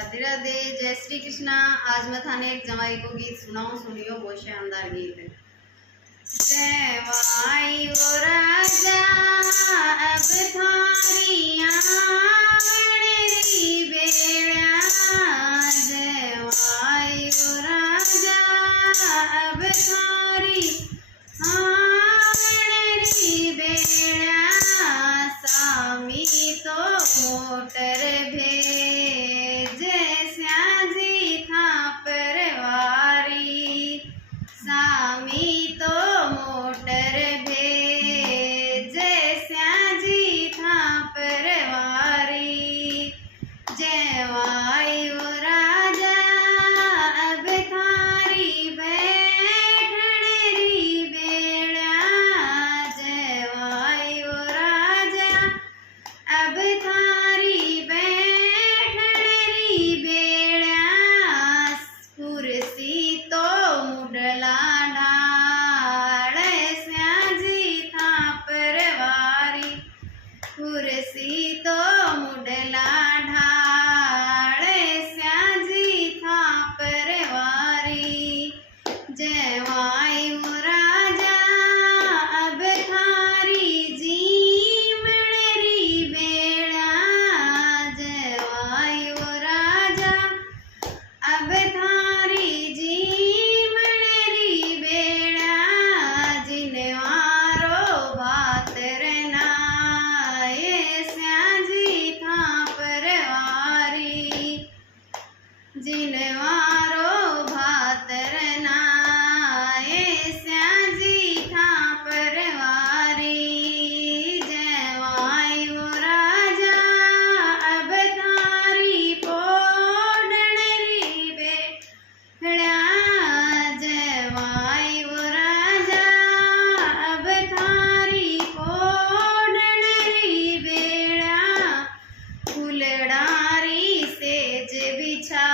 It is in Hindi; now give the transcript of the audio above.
राधे राधे, जय श्री कृष्णा। आज मैं थाने एक जवाई को गीत सुनाऊं, सुनियो। बहुत शानदार गीत है। जवाई वो राजा अब थारी आंगणरी बेड़ा, जवाई वो राजा अब थारी आंगणरी बेड़ा, सामी तो मोटर भेजे स्याजी था परवारी, सामी तो मोटर भेजे स्याजी था परवारी, जवाई वो राजा अब थारी बैठणरी बेड़ा, जवाई वो राजा अब थारी बैठणरी बेड़ा, कुर्सी तो मुडला ढाल स्याजी था परवारी, कुर्सी तो मुडला ढाल स्याजी था परवारी, जवाई वो राजा अब थारी जीमणरी बेड़ा, जवाई वो राजा अब थारी जीमणरी बेड़ा, जिनवारो भातर नाये स्याजी था परवारी, जिनवारो भातर नाये स्याजी था परवारी, जवाई वो राजा अब थारी पोडणरी बेड़ा, जवाई वो राजा अब थारी पोडणरी बेड़ा, फुलडारी सेज बिछा